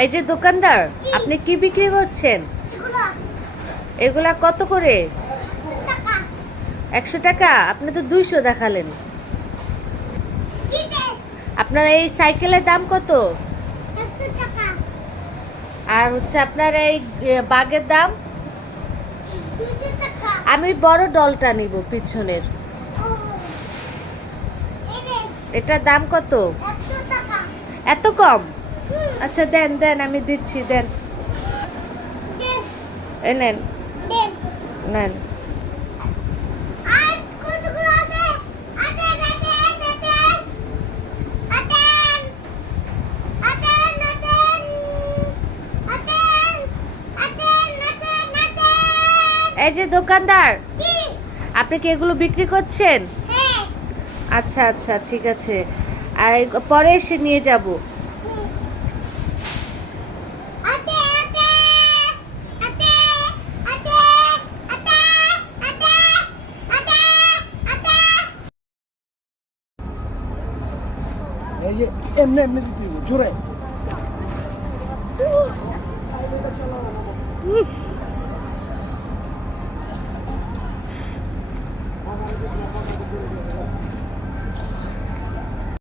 এই যে দোকানদার, আপনি কি বিক্রি করছেন? এগুলা কত করে? 100 টাকা? আপনি তো 200 দেখালেন। আপনার এই সাইকেলের দাম কত? আর হচ্ছে আপনার এই বাগের দাম? আমি বড় ডলটা নিব পিছনের। এটার দাম কত? এত কম? আচ্ছা দেন দেন, আমি দিচ্ছি, দেন। নেন নেন। এই যে দোকানদার, আপনি কি এগুলো বিক্রি করছেন? আচ্ছা আচ্ছা, ঠিক আছে, আর পরে এসে নিয়ে যাব। এই যে এমনি এমনি জোরে